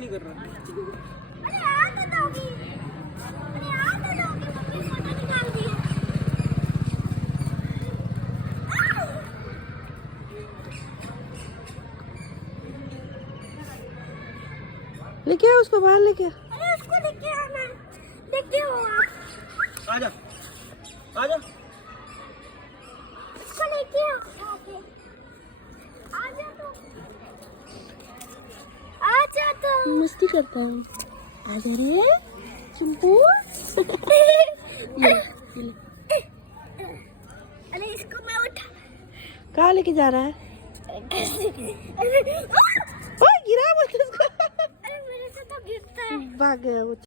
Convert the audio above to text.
नहीं कर रहा। अरे आ तो डॉगी, अरे आ तो डॉगी, मम्मी फोटो निकाल दी है। लेके आओ उसको बाहर लेके आओ। अरे उसको लेके आना, लेके आओ आप। आजा आजा। उसको लेके आओ, आजा तो, आजा तो। मस्ती करता है। आजा रे चिंपू। अरे इसको मैं उठा, कहाँ लेके जा रहा है? अरे ओए गिरा मत उसको। मेरे से तो गिरता है। भाग गया वो।